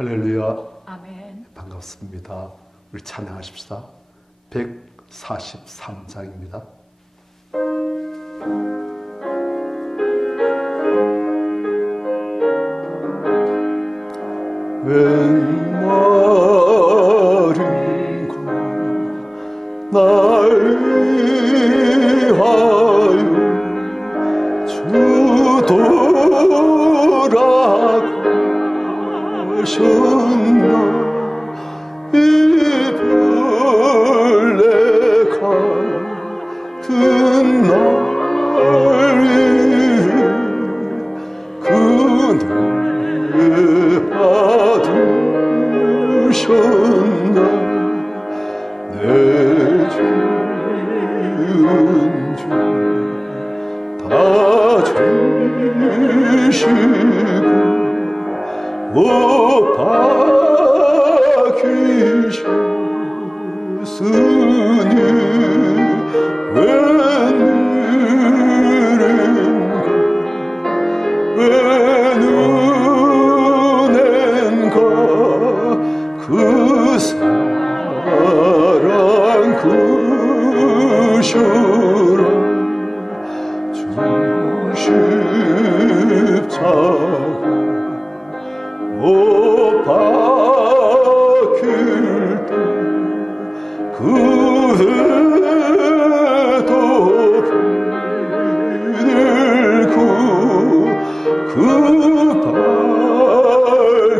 할렐루야. 아멘. 반갑습니다. 우리 찬양하십시다. 143장입니다. 웬 말인가 날 위하여 주더라가셨나 이 벌레 같은 날 위해 그대 받으셨나 내 죄은 다 주시고 못 박히셨으니 왜 눈엔가 그 사랑 그셔라 주십자가 못 박힐 때 그대도 비들고 그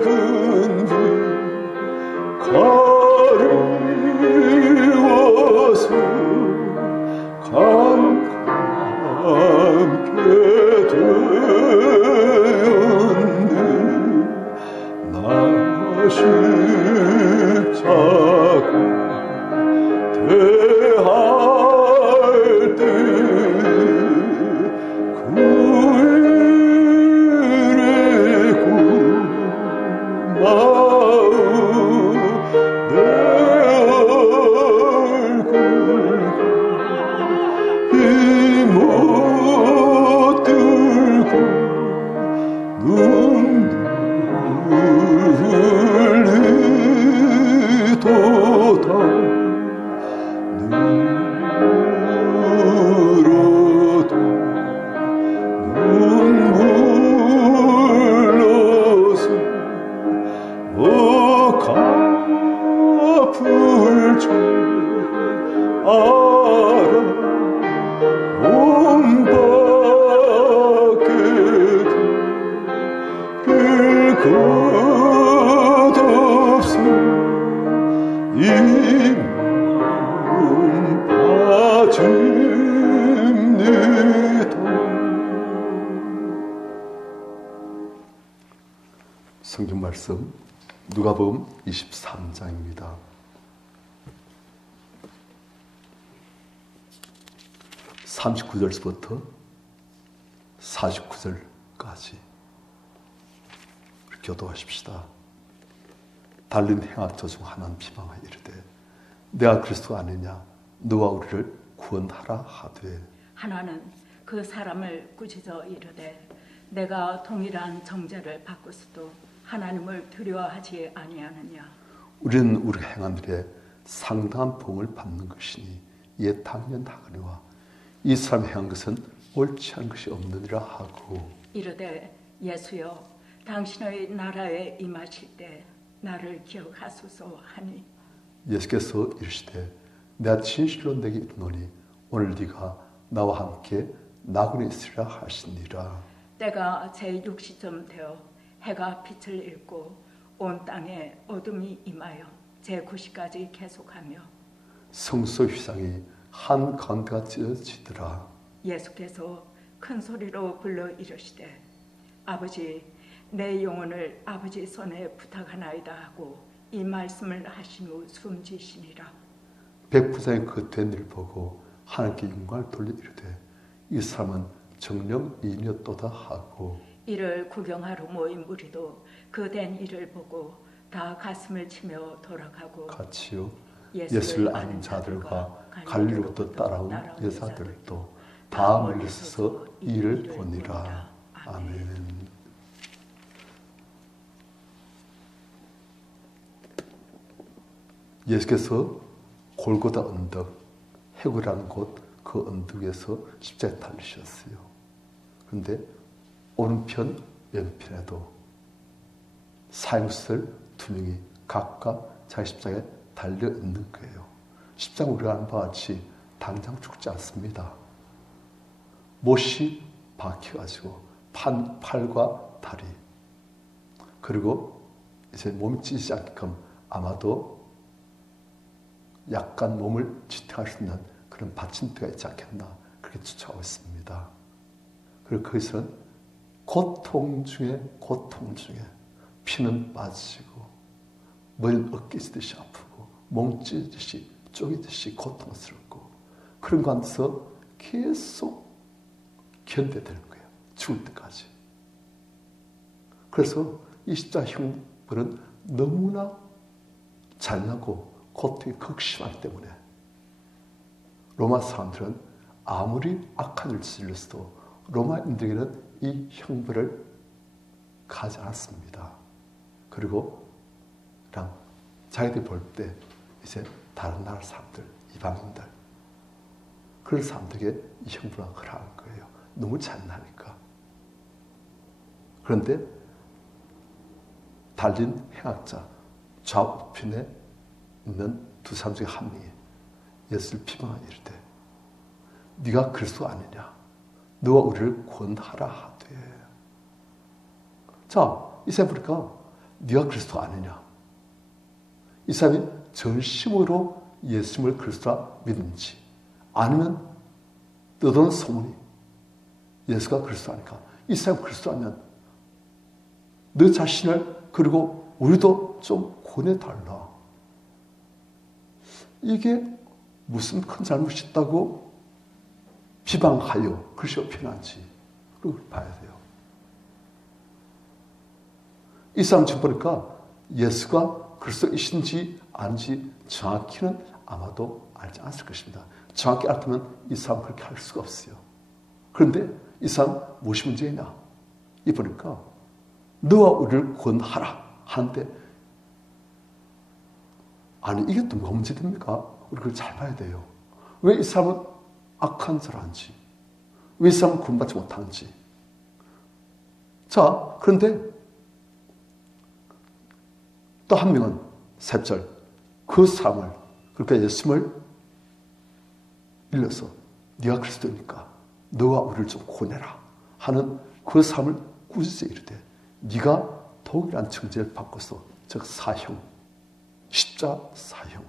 밝은 빛 가리워서 감감게 되었네 나 십자가 대할 때 그 일의 마음 내 얼굴 힘못 들고 눈물 흘리도다 눈으로도 눈물로서 못 갚을 줄 알아 몸밖에 될 것 없어 이 마음 빠집니다. 성경 말씀 누가복음 23장입니다. 39절부터 49절까지 교도하십시다. 달린 행악자 중 하나는 비방하여 이르되 내가 그리스도가 아니냐 너와 우리를 구원하라 하되 하나는 그 사람을 꾸짖어 이르되 내가 동일한 정죄를 받고서도 하나님을 두려워하지 아니하느냐 우리는 우리가 행한 일에 상당한 봉을 받는 것이니 이에 당연하거니와 이 사람이 행한 것은 옳지 않은 것이 없느니라 하고 이르되 예수여 당신의 나라에 임하실 때 나를 기억하소서 하니 예수께서 이르시되 내가 진실로 내게 이르노니 오늘 네가 나와 함께 나군에 있으리라 하시니라. 때가 제6시쯤 되어 해가 빛을 잃고 온 땅에 어둠이 임하여 제9시까지 계속하며 성소 휘상이 한 가운데가 찢어지더라. 예수께서 큰 소리로 불러 이르시되 아버지 내 영혼을 아버지 손에 부탁하나이다 하고 이 말씀을 하신 후 숨지시니라. 백부장이 그 된 일을 보고 하나님께 영광을 돌려 이르되 이 사람은 정령 이인이었도다 하고 이를 구경하러 모인 무리도 그 된 일을 보고 다 가슴을 치며 돌아가고 같이요 예수를 아는 자들과 갈릴리로부터 따라온 여자들도 다 멀리서서 이를 보니라. 아멘. 예수께서 골고다 언덕, 해구라는 곳, 그 언덕에서 십자가에 달리셨어요. 그런데 오른편, 왼편에도 사형수들 두 명이 각각 자기 십자가에 달려 있는 거예요. 십자가 우리가 아는 바와 같이 당장 죽지 않습니다. 못이 박혀가지고 팔과 다리, 그리고 이제 몸이 찢지 않게끔 아마도 약간 몸을 지탱할 수 있는 그런 받침대가 있지 않겠나, 그렇게 추측하고 있습니다. 그리고 거기서는 고통 중에 피는 빠지고 머리는 엇겨지듯이 아프고 몸 찢듯이 쪼개듯이 고통스럽고 그런 가운데서 계속 견뎌되는 거예요. 죽을 때까지. 그래서 이 십자가 형벌은 너무나 잔인하고 고통이 극심하기 때문에 로마 사람들은 아무리 악한 일을 저질렀어도 로마인들에게는 이 형벌을 가지 않았습니다. 그리고 그냥 자기들이 볼 때 이제 다른 나라 사람들, 이방인들, 그런 사람들에게 이 형벌을 허락한 거예요. 너무 잔인하니까. 그런데 달린 행악자 좌우편에 있는 두 사람 중에 한 명이 예수를 비방하여 이르되 네가 그리스도 아니냐, 너가 우리를 구원하라 하되. 자, 이 사람 보니까 네가 그리스도 아니냐, 이 사람이 전심으로 예수님을 그리스도라 믿는지, 아니면 떠도는 소문이 예수가 그리스도 아니까 이 사람 그리스도 아니면 너 자신을, 그리고 우리도 좀 권해달라. 이게 무슨 큰 잘못이 있다고 비방하여 글씨가 편한지 그걸 봐야 돼요. 이 사람 지금 보니까 예수가 그리스도이신지 아닌지 정확히는 아마도 알지 않을 것입니다. 정확히 알았다면 이 사람 그렇게 할 수가 없어요. 그런데 이 사람 무엇이 문제냐? 이 보니까 너와 우리를 구원하라 하는데, 아니 이게 또 뭐가 문제됩니까? 우리 그걸 잘 봐야 돼요. 왜 이 사람은 악한 사람인지, 왜 이 사람은 구원받지 못하는지. 자, 그런데 또 한 명은 3절 그 사람을, 그러니까 예수님을 일러서 네가 그리스도니까 너가 우리를 좀 구원해라 하는 그 사람을 꾸짖어 이르되 네가 독이란 정죄를 받고서, 즉 사형, 십자가 사형,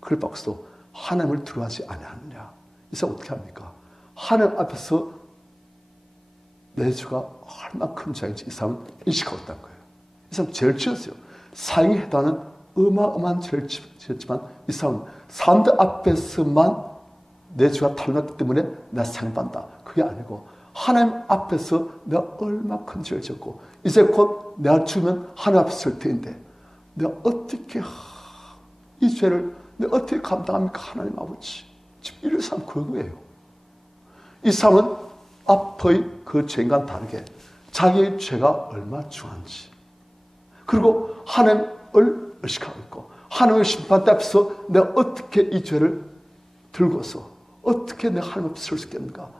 그걸 받고서 하나님을 두려워하지 아니하느냐. 이 사람 어떻게 합니까? 하나님 앞에서 내 죄가 얼마나 큰 죄인지 이 사람은 인식하고 있다는 거예요. 이 사람 죄를 지었어요. 사형에 해당하는 어마어마한 죄를 지었지만 이 사람은 사람들 앞에서만 내 죄가 털렸기 때문에 내가 상받는다, 그게 아니고 하나님 앞에서 내가 얼마나 큰 죄를 지었고 이제 곧 내가 죽으면 하나님 앞에 설 터인데 내가 어떻게 이 죄를 내가 어떻게 감당합니까? 하나님 아버지. 지금 이런 사람 그거예요. 이 사람은 앞의 그 죄인과는 다르게 자기의 죄가 얼마나 중요한지, 그리고 하나님을 의식하고 있고 하나님의 심판대 앞에서 내가 어떻게 이 죄를 들고서 어떻게 내가 하나님 앞에 설 수 있겠는가,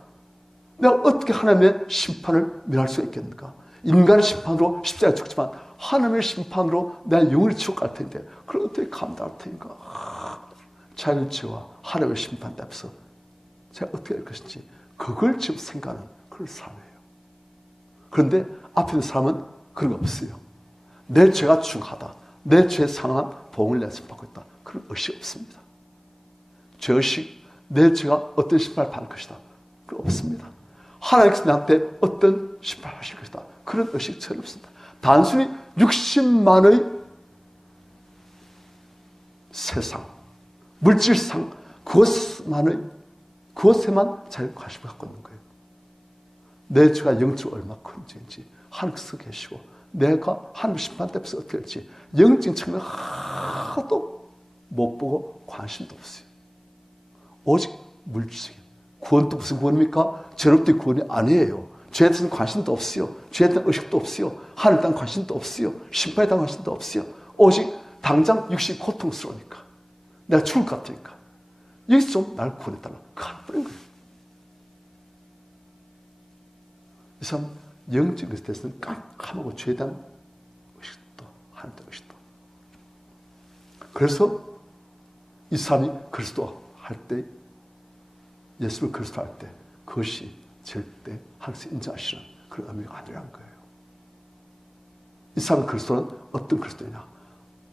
내가 어떻게 하나님의 심판을 면할 수 있겠는가. 인간의 심판으로 십자가에 죽지만 하나님의 심판으로 내 영혼이 지옥 갈 텐데 그걸 어떻게 감당할 테니까. 자기 죄와 하나님의 심판대 앞에서 제가 어떻게 할 것인지 그걸 지금 생각하는 그런 사람이에요. 그런데 앞에 있는 사람은 그런 거 없어요. 내 죄가 중하다, 내 죄에 상한 보응을 내가 받고 있다, 그런 의식 없습니다. 죄의식, 내 죄가 어떤 심판을 받을 것이다, 그런 없습니다. 하나님께서 나한테 어떤 심판을 하실 것이다, 그런 의식 전혀 없습니다. 단순히 60만의 세상, 물질상, 그것에만 자기 관심을 갖고 있는 거예요. 내 죄가 영적으로 얼마나 큰 죄인지 하나님께서 계시고 내가 하나님 심판 때에서 어떻게 할지 영적인 측면 하나도 못 보고 관심도 없어요. 오직 물질적인 구원도 무슨 구원입니까? 죄로부터의 구원이 아니에요. 죄에 대한 관심도 없어요. 죄에 대한 의식도 없어요. 하늘에 대한 관심도 없어요. 심판에 대한 관심도 없어요. 오직 당장 육신이 고통스러우니까 내가 죽을 것 같으니까 여기서 좀 날 구원해달라. 그 하나뿐인 거예요. 이 사람 영적인 것에 대해서는 깜깜하고 죄에 대한 의식도 하나님의 의식도. 그래서 이 사람이 그리스도 할 때, 예수를 그리스도 할 때 그것이 절대 하나님께서 인정하시는 그런 의미가 아니라는 거예요. 이 사람 그리스도는 어떤 그리스도냐?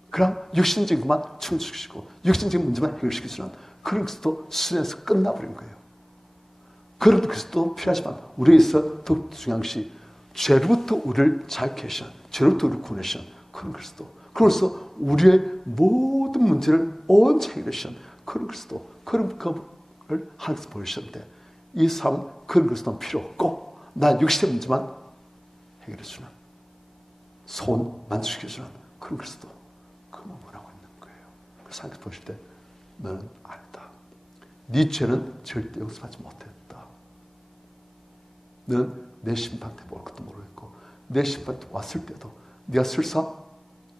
그냥 육신적인 것만 충족시키고 육신적인 문제만 해결시키시는 그런 그리스도 수련에서 끝나버린 거예요. 그런 그리스도 필요하지만 우리에서 더욱 중요한 것이 죄로부터 우리를 자유케 하시는, 죄로부터 우리를 구원하시는 그런 그리스도. 그래서 우리의 모든 문제를 온전히 해결하시는 그런 그리스도, 그런 법을 하나님께서 보여주셨는데 이 사람은 그런 그리스도는 필요 없고 나 육신의 문제만 해결해주는, 소원 만족시켜주는 그런 그리스도, 그만 원하고 있는 거예요. 그래서 하나님께서 보실 때 너는 아니다. 네 죄는 절대 용서받지 못했다. 너는 내 심판때 올 것도 모르겠고 내 심판때 왔을 때도 네가 설사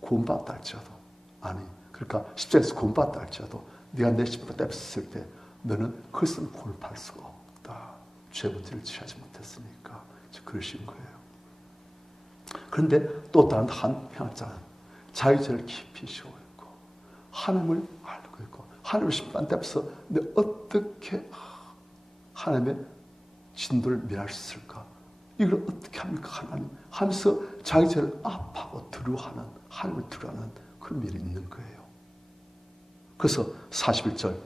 구원받았다 할지라도, 아니 그러니까 십자가에서 구원받았다 할지라도 네가 내 심판때 없을 때 너는 그것은 구원을 받을 수가 없다. 죄 문제를 취하지 못했으니까 그러신 거예요. 그런데 또 다른 한 행악자는 자기 죄를 깊이 쉬고 있고 하나님을 알고 있고 하나님의 심판대 앞에서 내가 어떻게 하나님의 진도를 면할 수 있을까? 이걸 어떻게 합니까? 하나님 하면서 자기 죄를 아파하고 두려워하는, 하나님을 두려워하는 그런 일이 있는 거예요. 그래서 41절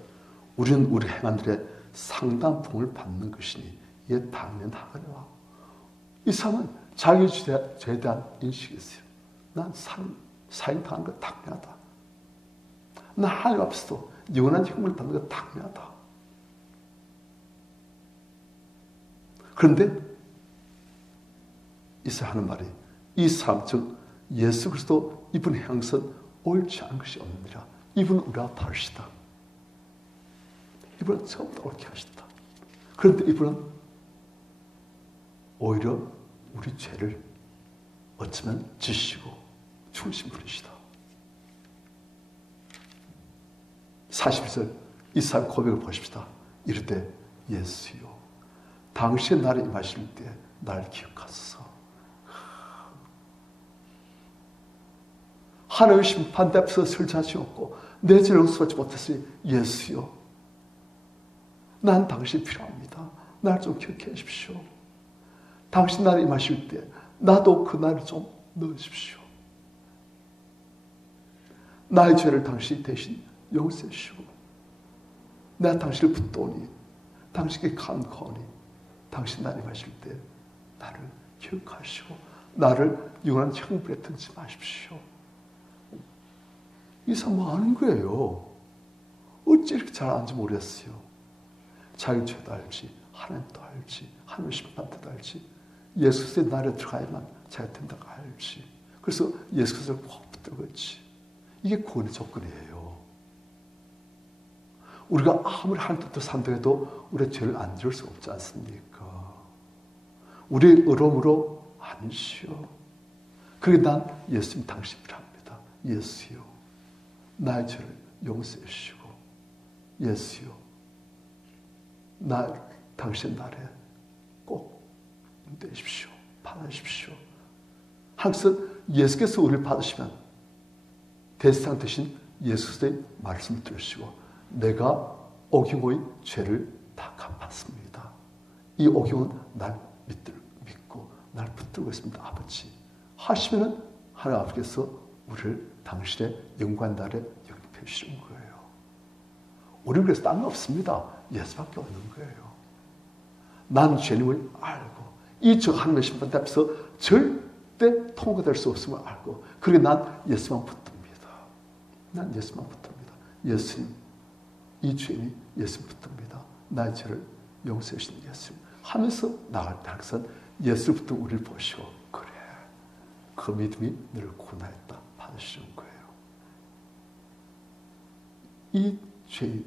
우리는 우리 행한 일에 상당한 복을 받는 것이니 이에 당연하거니와. 이 사람은 자기 죄에 대한 인식이 있어요. 난 사형당한 거 당연하다. 난 하나님 앞에서도 영원한 형벌을 받는 거 당연하다. 그런데 이서 하는 말이 이 사람 즉 예수 그리스도 이분의 향선 옳지 않은 것이 없느니라. 이분은 우리와 다르시다. 이분은 처음부터 옳게 하시다. 그런데 이분은 오히려 우리 죄를 어쩌면 지시고 죽으신 분이시다. 41절 이 사람 고백을 보십시다. 이르되 예수여 당신의 날에 임하실 때 날 기억하소서. 하나님의 심판대 앞에서 설자하시옵고 내 죄를 용서받지 못했으니 예수여 난 당신이 필요합니다. 날 좀 기억해 주십시오. 당신 날에 임하실 때 나도 그 날을 좀 넣으십시오. 나의 죄를 당신이 대신 용서해 주시고 내가 당신을 붙도니 당신께 간구하니 당신 날에 임하실 때 나를 기억하시고 나를 영원한 형벌에 등지 마십시오. 이 사람 뭐 하는 거예요? 어찌 이렇게 잘 아는지 모르겠어요. 자기 죄도 알지, 하나님도 알지, 하나님의 심판도 알지, 예수의 날에 들어가야만 자기가 된다고 알지. 그래서 예수를 꼭 붙들고 있지. 이게 구원의 조건이에요. 우리가 아무리 하나님 뜻대로 산다고 해도 우리의 죄를 안 지을 수 없지 않습니까? 우리의 의로움으로 아니시오. 그러게 난 예수님 당신 필요합니다. 예수요. 나의 죄를 용서해 주시고 예수요. 당신 날에 꼭 내십시오. 받으십시오. 항상 예수께서 우리를 받으시면 대상 대신 예수의 말씀을 들으시고 내가 오경호의 죄를 다 갚았습니다. 이 오경은 날 믿고 날 붙들고 있습니다. 아버지 하시면은 하나님 아버지께서 우리를 당신의 영광 날에 영입해 주시는 거예요. 우리는 그래서 딴 거 없습니다. 예수밖에 없는 거예요. 난 죄님을 알고 이 저 하나님의 심판 앞에서 절대 통과될 수 없음을 알고 그리고 난 예수만 붙듭니다. 난 예수만 붙듭니다. 예수님 이 죄인이 예수 붙듭니다. 나의 죄를 용서해 주시는 예수님 하면서 나갈 때 항상 예수 붙든 우리를 보시고 그래 그 믿음이 너를 구원하였다 받으시는 거예요. 이 죄인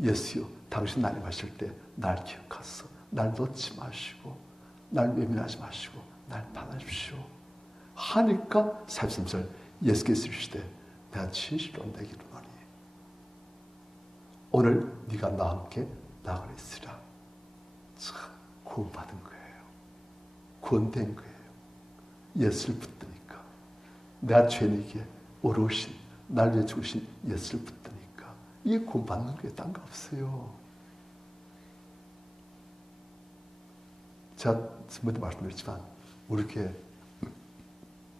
예수여 당신 날이 마실 때 날 기억하소. 날 놓지 마시고 날 외면하지 마시고 날 받아주십시오. 하니까 33절 예수께서 이르시되 내가 진실로 내게 이르노니 오늘 네가 나와 함께 나가라 있으라. 참 구원받은 거예요. 구원된 거예요. 예수를 붙드니까. 내가 죄인에게 어려우신 날 위해 죽으신 예수를 붙드니까 이게 구원받는 거예요. 딴 거 없어요. 제가 전번에 말씀드렸지만 우리 교회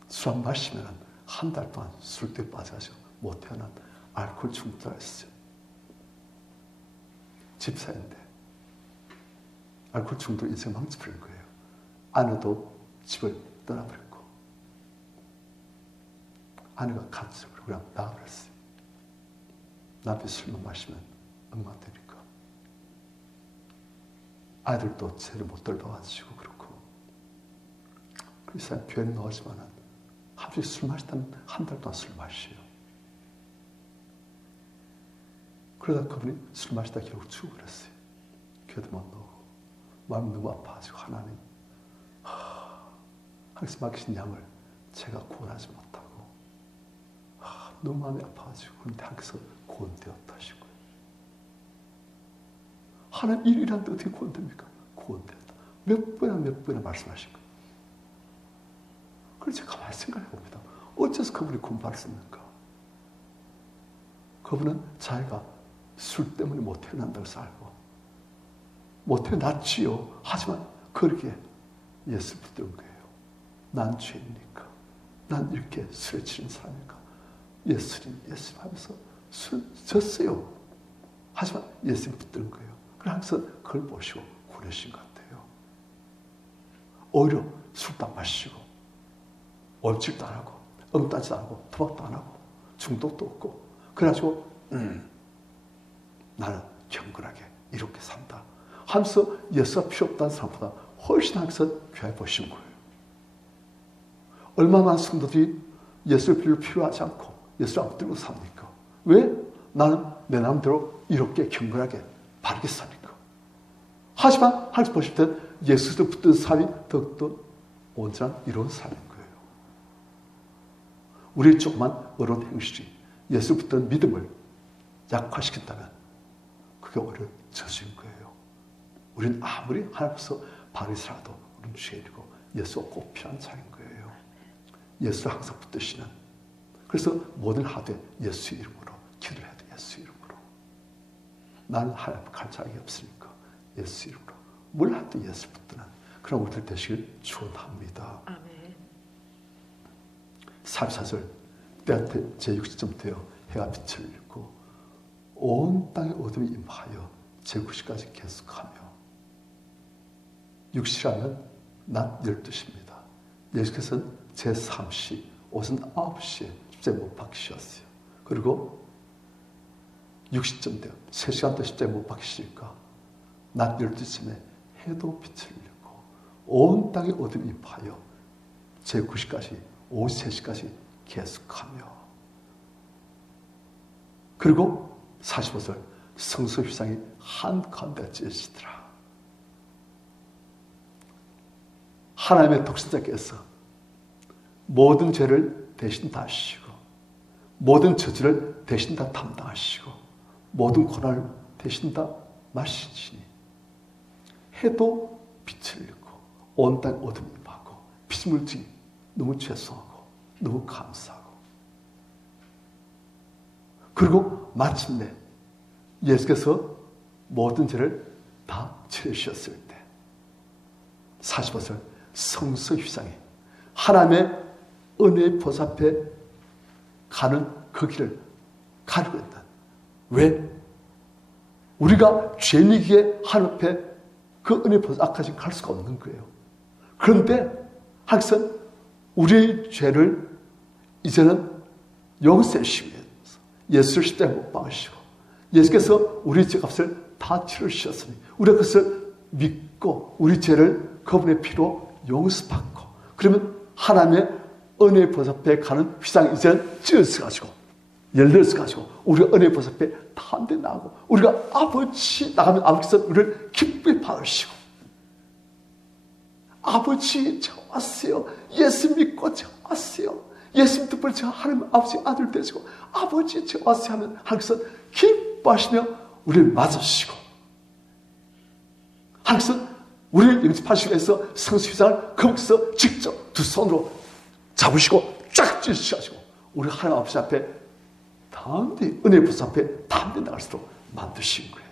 술 안 마시면 한 달 동안 술도에 빠져가지고 못 태어난 알코올 중독자가 있어요. 집사인데 알코올 중독 인생 망쳐버린 거예요. 아내도 집을 떠나버렸고 아내가 간첩으로 그냥 나가버렸어요. 남편이 술만 마시면 엉망되니까. 아이들도 죄를 못 돌봐가지고 그렇고. 그래서 교회는 나오지만은 갑자기 술 마시다는 한 달 동안 술 마셔요. 그러다 그분이 술 마시다 결국 죽어버렸어요. 교회도 못 나오고 마음이 너무 아파가지고 하나님 하나님께서 맡기신 양을 제가 구원하지 못하고 너무 마음이 아파가지고 그런데 하나님께서 구원되었다 하신 거예요. 하나님 일이란데 어떻게 구원됩니까? 구원되었다. 몇 번이나 말씀하신 거예요. 그래서 제가 가만히 생각해 봅니다. 어째서 그분이 구원받았습니까? 그분은 자기가 술 때문에 못 태어난다고 살고 못 태어났지요. 하지만 그렇게 예수 붙든 거예요. 난 죄니까. 난 이렇게 술에 취한 사람이니까. 예수님 하면서 술 졌어요. 하지만 예수님 붙든 거예요. 그래서 그걸 보시고 구원하신 것 같아요. 오히려 술도 안 마시고 얼질도 안 하고 엉따지도 안 하고 도박도 안 하고 중독도 없고 그래가지고 나는 경건하게 이렇게 산다 하면서 예수가 필요 없다는 사람보다 훨씬 하면서 교회 보신 거예요. 얼마나 많은 성도들이 예수를 별로 필요하지 않고 예수를 안 붙들고 삽니까? 왜? 나는 내 마음대로 이렇게 경건하게 바르게 사니까. 하지만 하나님 보실 때 예수를 붙든 삶이 더욱더 온전한 이런 삶인 거예요. 우리의 조그만 어려운 행실이 예수 붙든 믿음을 약화시킨다면 그게 오히려 저주인 거예요. 우리는 아무리 하나님께서 바르게 살아도 우리는 죄인이고 예수가 꼭 필요한 자인 거예요. 예수를 항상 붙드시는. 그래서 모든 하되 예수 이름으로 기도를 해야 돼. 예수 이름으로. 나는 하나님 갈 자격이 없으니까 예수 이름으로. 뭘 하든 예수 붙드는 그런 우리들 되시길 축원합니다. 아멘. 34절 때가 제60점 되어 해가 빛을 잃고 온 땅에 어둠이 임하여 제90까지 계속하며 6시라면 낮 12시입니다. 예수께서는 제3시 오전 9시에 십자에 못 박히셨어요. 그리고 60점 되어 3시간 더 십자에 못 박히시니까 낮 12시쯤에 해도 빛을 잃고 온 땅에 어둠이 임하여 제9시까지 오후 3시까지 계속하며 그리고 45절 성소 휘상이 한가운데 찢어지더라. 하나님의 독신자께서 모든 죄를 대신 다 하시고 모든 저주를 대신 다 담당하시고 모든 고난을 대신 다 마시시니 해도 빛을 잃고 온 땅 어둠이 임하고 피조물들이 너무 죄송하고 너무 감사하고 그리고 마침내 예수께서 모든 죄를 다 치르셨을 때 45절 성소 휘상에 하나님의 은혜의 보좌 앞에 가는 그 길을 가리고 있다. 왜? 우리가 죄인이기에 하나님 앞에 그 은혜의 보좌 앞까지 갈 수가 없는 거예요. 그런데 하나님께서 우리의 죄를 이제는 용서하시기 위해서 예수를 십자가에 못 박으시고 예수께서 우리 죄값을 다 치르셨으니 우리가 그것을 믿고 우리 죄를 그분의 피로 용서받고 그러면 하나님의 은혜의 보좌 앞에 가는 휘상이 이제는 찢어져가지고 열려져가지고 우리가 은혜의 보좌 앞에 다 안 돼 나가고 우리가 아버지 나가면 아버지께서 우리를 기쁘게 받으시고 아버지 저 왔어요. 예수 믿고 저 왔어요. 예수 믿고 제가 하나님 아버지 아들 되시고 아버지 저 왔어요 하면 하나님께서 기뻐하시며 우리를 맞으시고 하나님께서 우리를 영접하시기 위해서 성수휘장을 거기서 직접 두 손으로 잡으시고 쫙 찢으시고 우리 하나님 아버지 앞에 담대히 은혜의 보좌 앞에 담대히 나갈 수 있도록 만드신 거예요.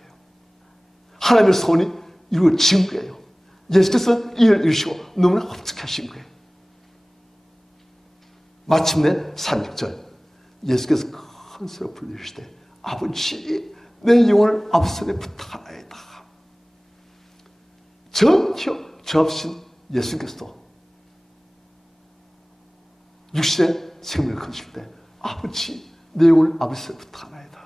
하나님의 손이 이루어진 거예요. 예수께서 이를 이루시고 너무나 흡족하신 거예요. 마침내 36절 예수께서 큰 소리로 불리시되 아버지 내 영혼을 아버지 손에 부탁하나이다. 전혀 죄없으신 예수께서도 육신의 생명을 거두실 때 아버지 내 영혼을 아버지 손에 부탁하나이다.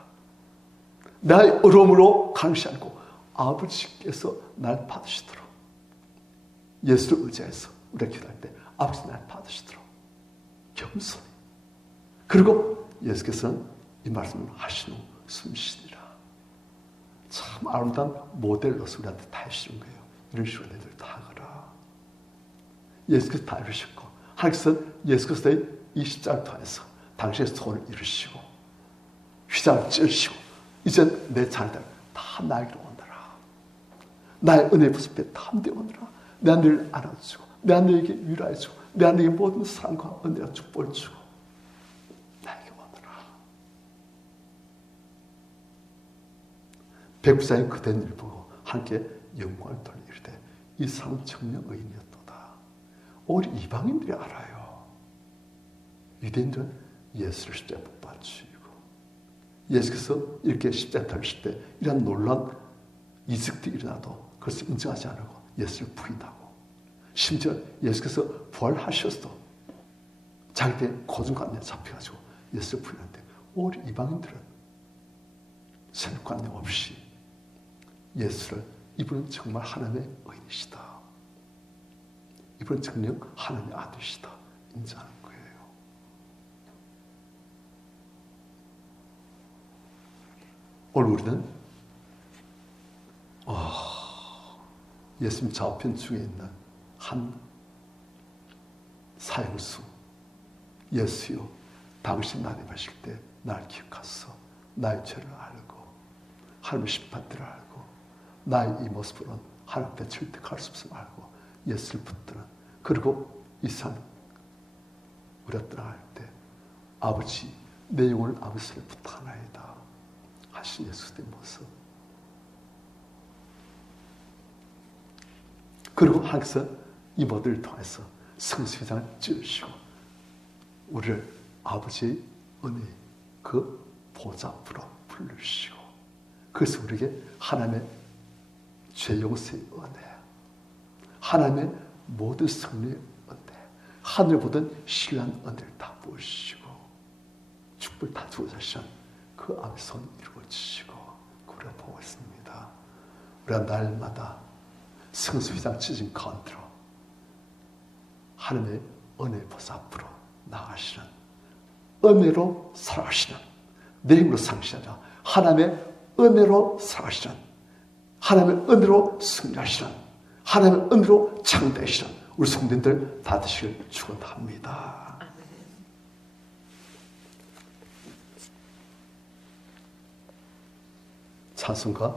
나의 어려움으로 가는 것이 아니고 아버지께서 날 받으시도록 예수를 의지해서 우리가 기도할 때 아버지 날 받으시도록 겸손히 그리고 예수께서는 이 말씀을 하신 후 숨쉬니라. 참 아름다운 모델로서 우리한테 다 해주신 거예요. 이런 식으로 너희들 다 하거라. 예수께서 다 이루셨고 하나님께서 예수께서의 이 십자가를 통해서 당신의 손을 이루시고 휘장을 찢으시고 이젠 내 자녀들 다 나에게로 오너라. 나의 은혜의 보습에 담대히 오너라. 내가 너를 안아주고 내가 너에게 위로해주고 내가 너에게 모든 사랑과 은혜와 축복을 주고 나에게 오너라. 백부장이 그된 일을 보고 함께 영광을 돌리되 이 사람은 정녕 의인이었도다. 오히려 이방인들이 알아요. 유대인들은 예수를 십자가에 못 박히시고 예수께서 이렇게 십자가에 달리실 때 이런 놀라운 이적들이 일어나도 그것을 인정하지 않고 예수를 부인하고 심지어 예수께서 부활하셨어도 자기의 고정관념에 잡혀가지고 예수를 부인하는데 오히려 이방인들은 생각관념 없이 예수를 이분은 정말 하나님의 의인이시다. 이분은 정녕 하나님의 아들이시다. 인정하는 거예요. 오늘 우리는 예수님 좌우편 중에 있는 한 사형수 예수여 당신 나를 마실 때 날 기억하소. 나의 죄를 알고 하나님의 심판들을 알고 나의 이 모습으로는 하나님 앞에 절대 갈 수 없음을 알고 예수를 붙드는 그리고 이 산 우리가 떠나갈 때 아버지 내 영혼을 아버지를 부탁하나이다 하신 예수의 모습 그리고 하나님께서 이 모델을 통해서 성수회장을 찢으시고 우리를 아버지의 은혜 그 보좌 앞으로 부르시고 그래서 우리에게 하나님의 죄 용서의 은혜 하나님의 모든 승리의 은혜 하늘 보던 신뢰한 은혜를 다 부으시고 축복을 다 주고 자신 그 아버지의 손 이루어지시고 우리가 보고 있습니다. 우리가 날마다 성수휘장 찢은 가운데로 하나님의 은혜 보좌 앞으로 나가시는 은혜로 살아가시는 내 힘으로 상시하지 않아 하나님의 은혜로 살아가시는 하나님의 은혜로 승리하시는 하나님의 은혜로 창대하시는 우리 성도님들 다 되시길 축원합니다. 찬송가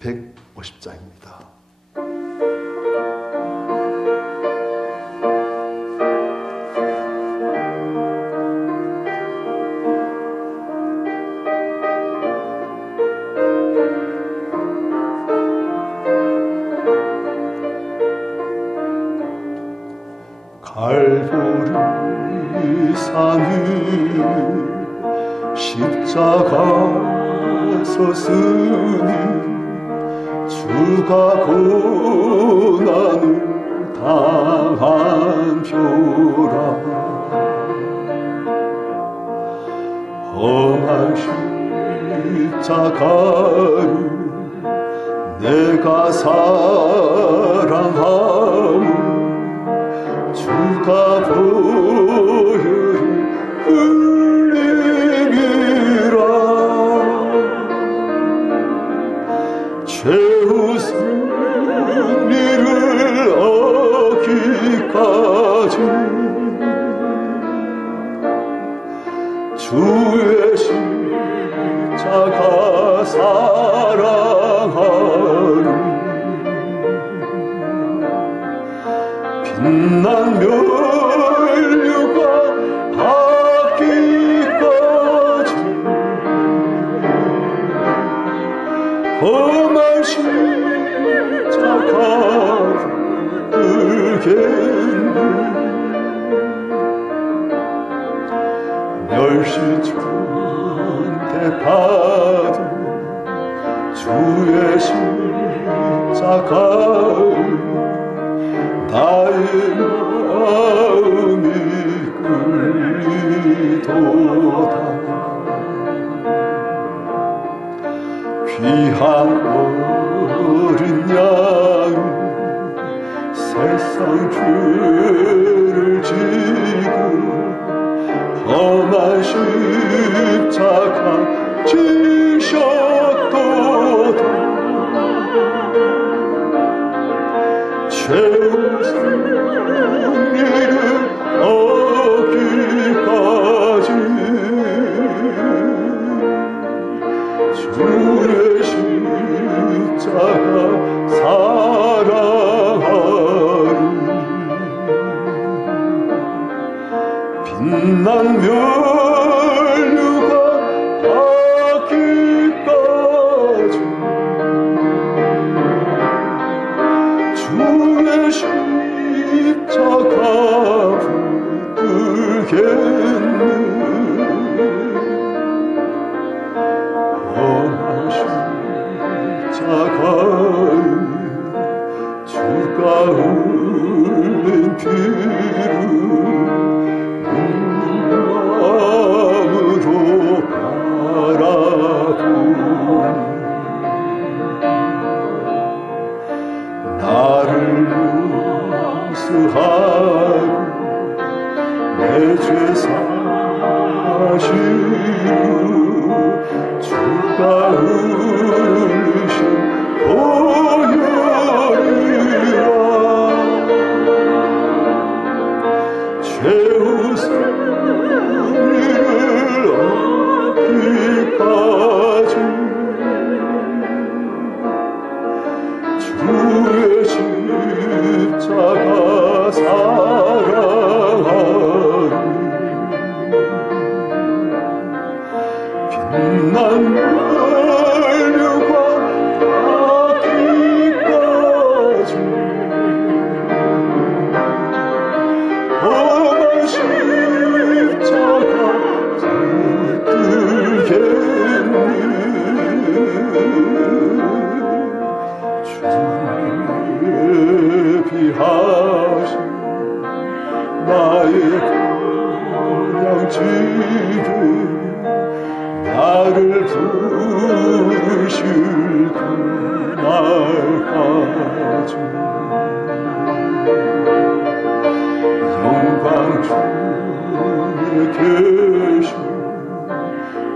150장입니다. 갈보리 산을 십자가 서으니 주가 고난을 당한 표라 험한 십자가를 내가 사랑하며 주가 보혈을 흘리리라 최후 승리를 얻기까지 주의 십자가 십자가 사랑하는 빛난 면류관 닿기까지 험한 십자가 들겠네. 멸시천대 받은 주의 십자가 나의 마음이 끌리도다. 귀한 어린 양 세상 죄를 지고 험한 십자가 지셨도다. 최후 승리를 얻기까지 주의 십자가 사랑하는 빛난 면류관 닿기까지 주의 십자가 붙들겠네. 험한 십자가에 주가 흘린 피를 눈물로 바라보니 나를 용서하고 내 죄 사시고 주가 흘리신 보혈이라. 최후 승리를 얻기까지 주의 십자가 사랑하는 빛난 면류관 닿기까지 험한 십자가 붙들겠네. 예비하신 나의 고향집에 나를 부르실 그날까지 영광 중에 계신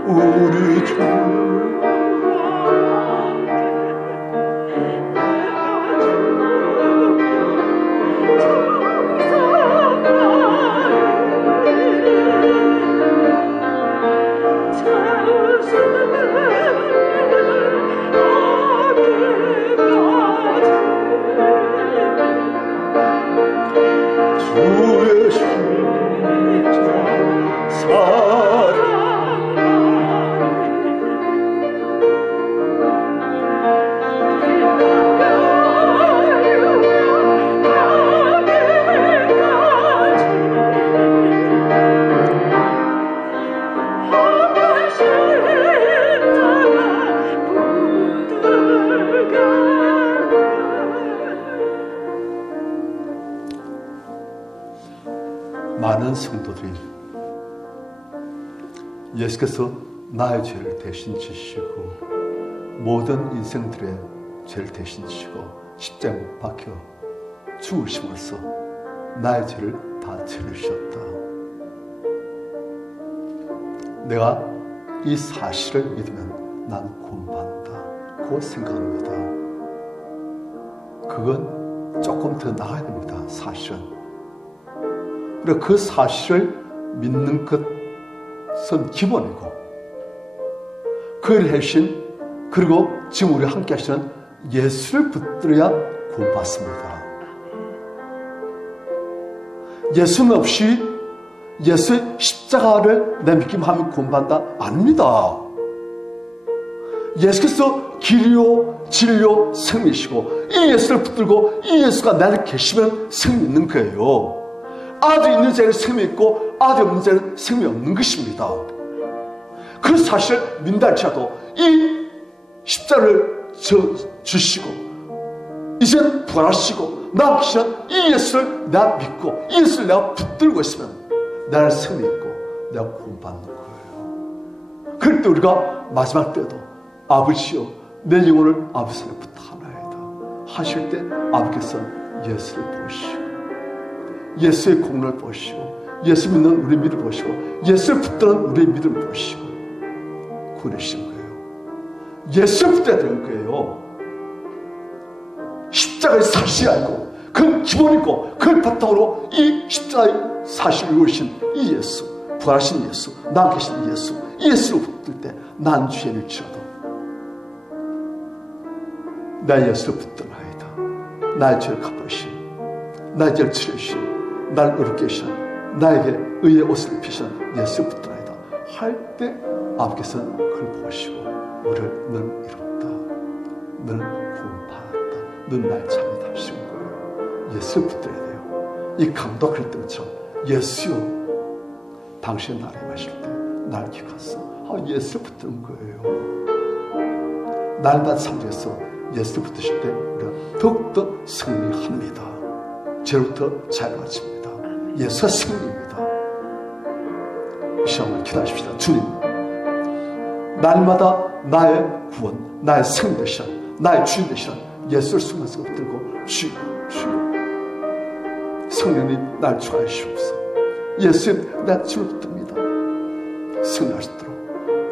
우리 주 주의 십자가 많은 성도들이 예수께서 나의 죄를 대신 지시고 모든 인생들의 죄를 대신 지시고 십자가에 못 박혀 죽으심으로써 나의 죄를 다 치르셨다. 내가 이 사실을 믿으면 난 구원받는다. 그 생각합니다. 그건 조금 더 나아야 됩니다. 사실은. 그리고 그 사실을 믿는 것은 기본이고 그 해신 그리고 지금 우리 함께 하시는 예수를 붙들어야 구원받습니다. 예수는 없이 예수의 십자가를 내 믿기만 하면 구원받는다? 아닙니다. 예수께서 길이요 진리요 생명이시고 이 예수를 붙들고 이 예수가 내 안에 계시면 생명이 있는 거예요. 아들이 있는 자에는 생명이 있고 아들이 없는 자에는 생명이 없는 것입니다. 그 사실을 민달치라도 이 십자를 주시고 이제 부활하시고 나 계시는 이 예수를 내가 믿고 이 예수를 내가 붙들고 있으면 내 안에 생명이 있고 내가 구원받는 거예요. 그럴 때 우리가 마지막 때도 아버지여 내 영혼을 아버지 손에 부탁하나이다 하실 때 아버지께서 예수를 보시고 예수의 공로를 보시고 예수 믿는 우리 믿음을 보시고 예수를 붙드는 우리의 믿음을 보시고 구원하시는 거예요. 예수를 붙들어야 되는 거예요. 십자가의 사실이 알고 그건 기본이고 그걸 바탕으로 이 십자가의 사실을 이루신 이 예수 부활하신 예수 나 계신 예수 이 예수를 붙들 때 난 죄인일지라도 나 예수를 붙들나이다. 나의 죄를 갚으신 나의 죄를 치르신 나를 의롭게 하신 나에게 의의 옷을 입히신 예수를 붙들나이다 할 때 아버지께서는 그걸 보시고 우리를 넌 이롭다 너는 구원받았다 넌 나의 자녀다 하시는 거예요. 예수를 붙들어야 돼요. 이 감독할 때처럼 예수여 당신의 나라에 마실 때 날 기가서 예수를 붙드는 거예요. 날마다 삶 속에서 예수를 붙드실 때 우리가 더욱더 승리합니다. 죄로부터 자유로워집니다. 예수가 승리입니다. 이 시간을 기도하십시다. 주님 날마다 나의 구원 나의 승리 되시는 나의 주인 되시는 예수를 순간순간 붙들고 주여 성령님 날 좋아하시옵소서. 예수님 내 주를 붙듭니다. 승리할 수 있도록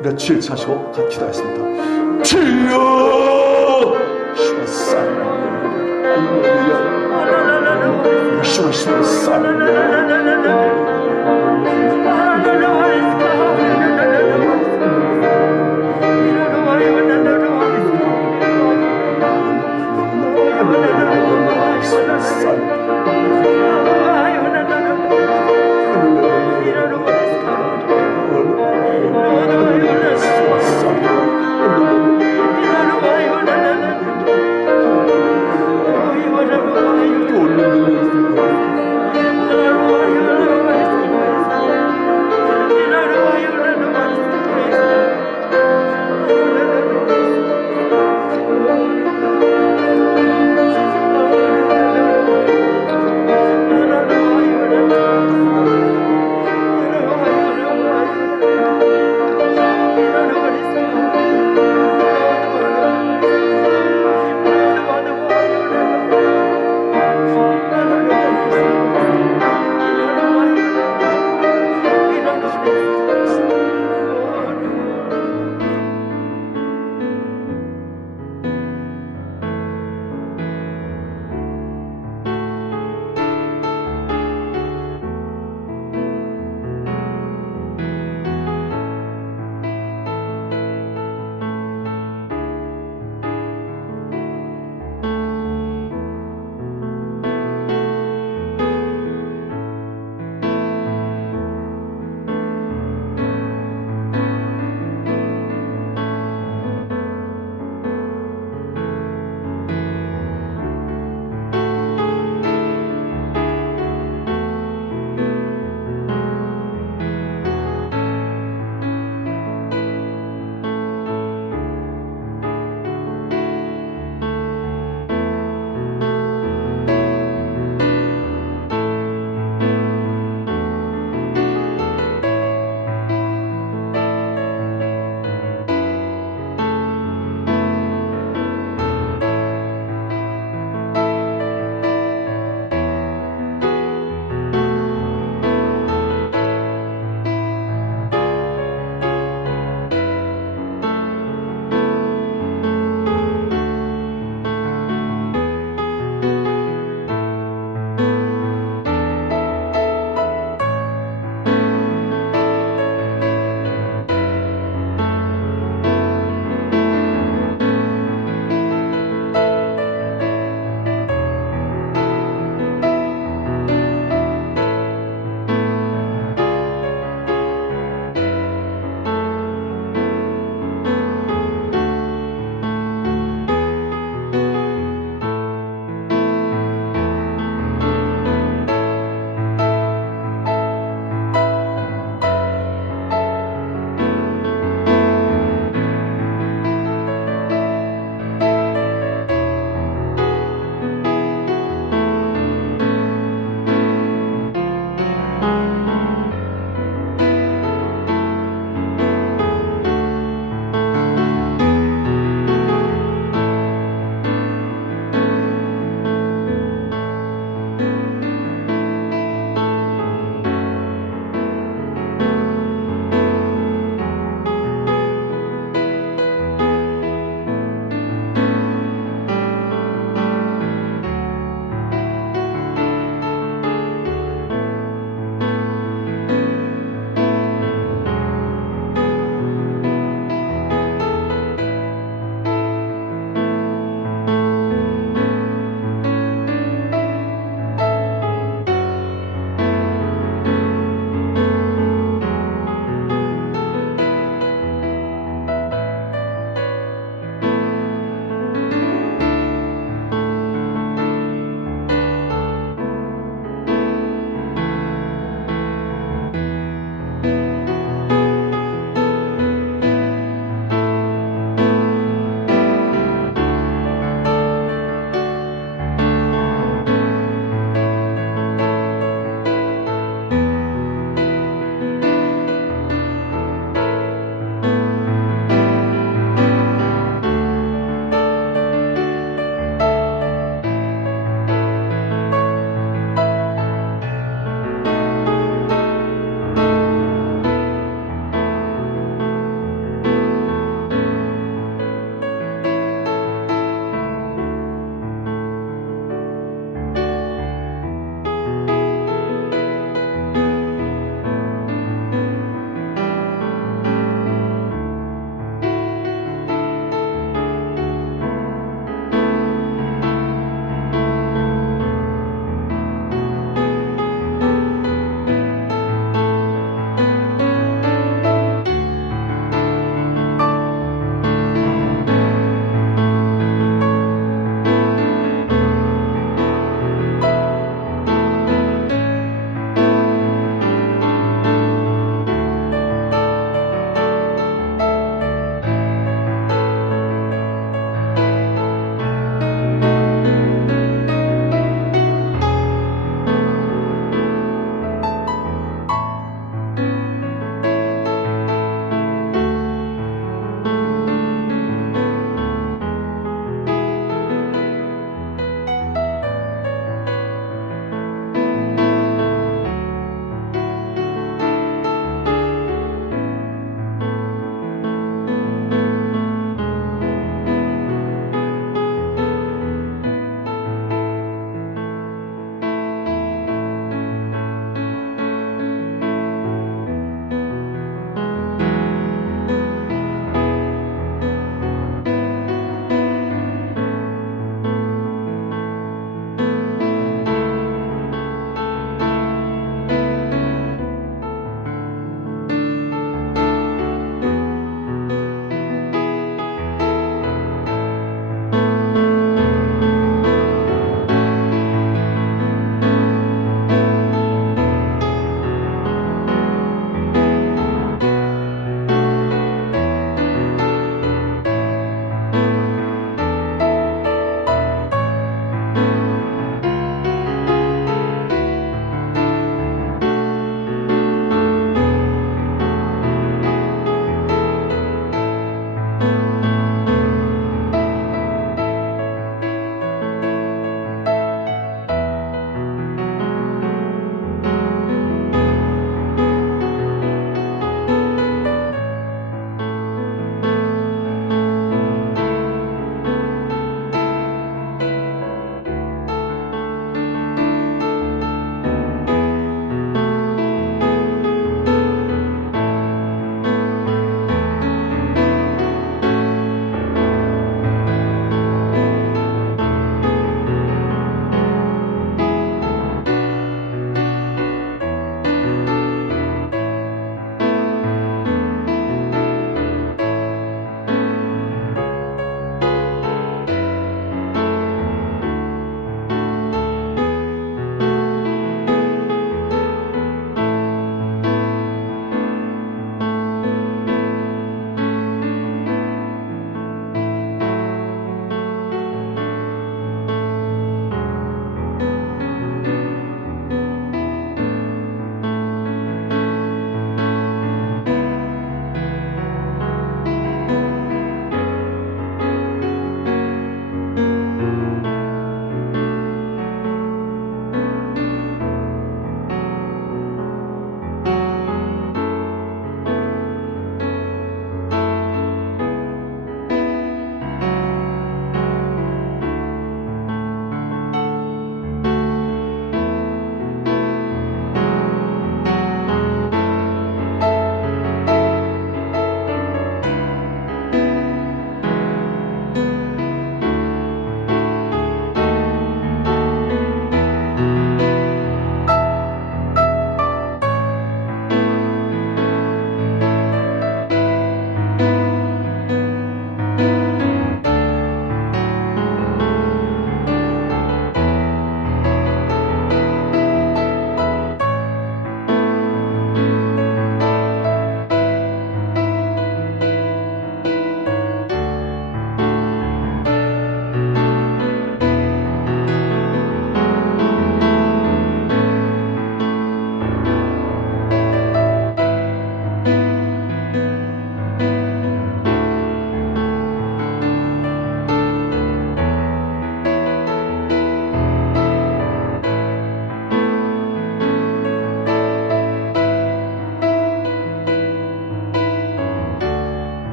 우리가 주를 찾으시고 같이 기도하겠습니다. 주여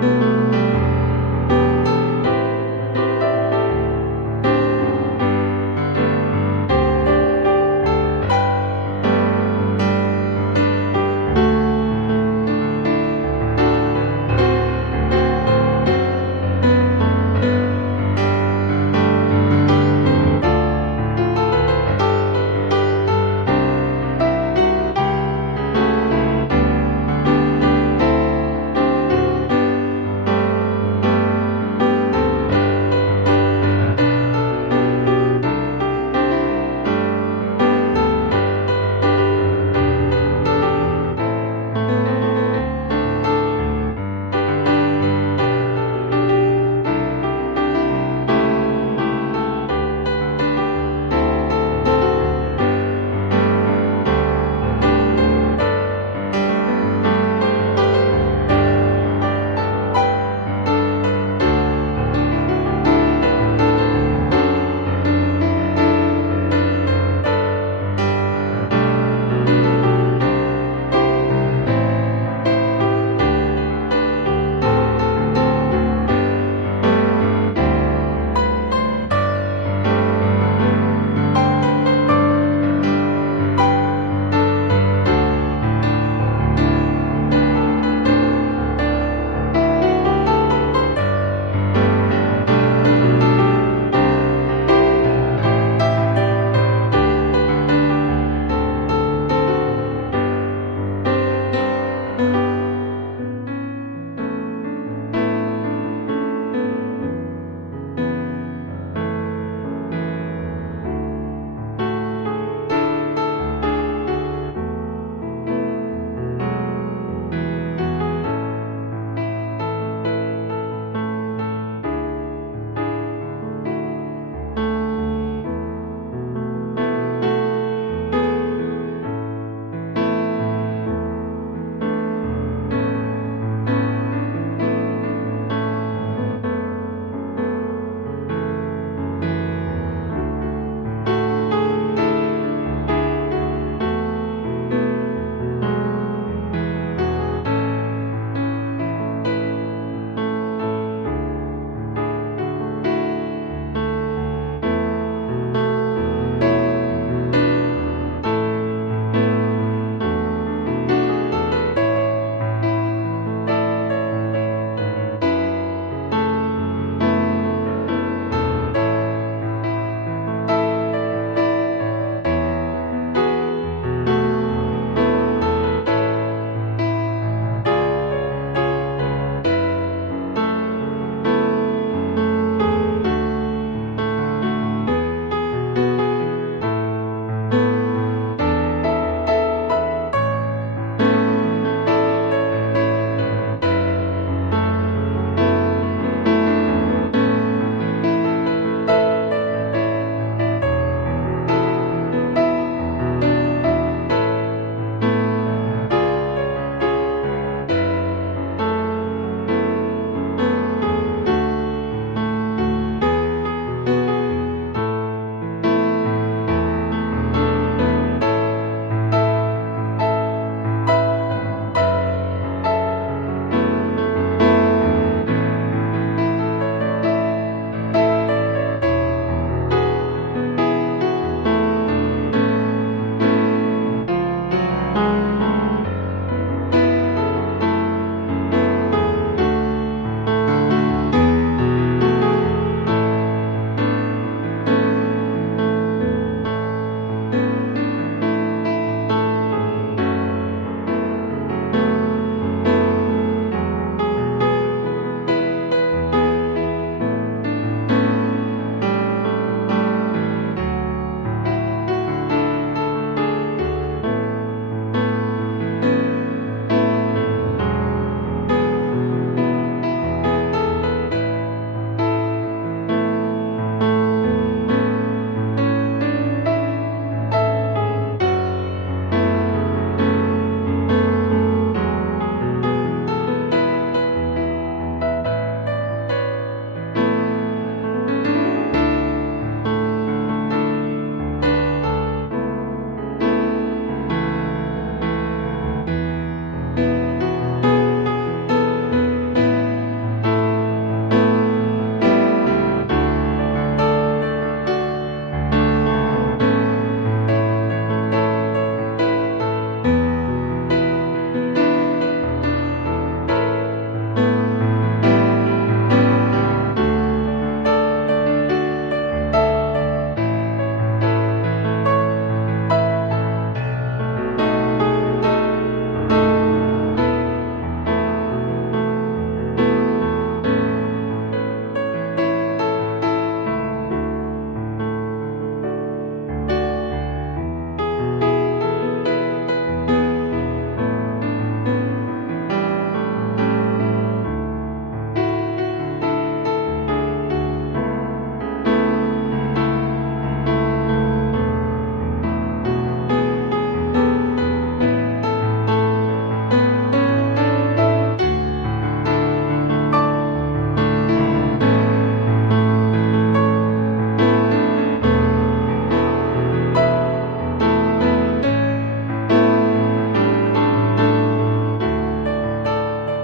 아버지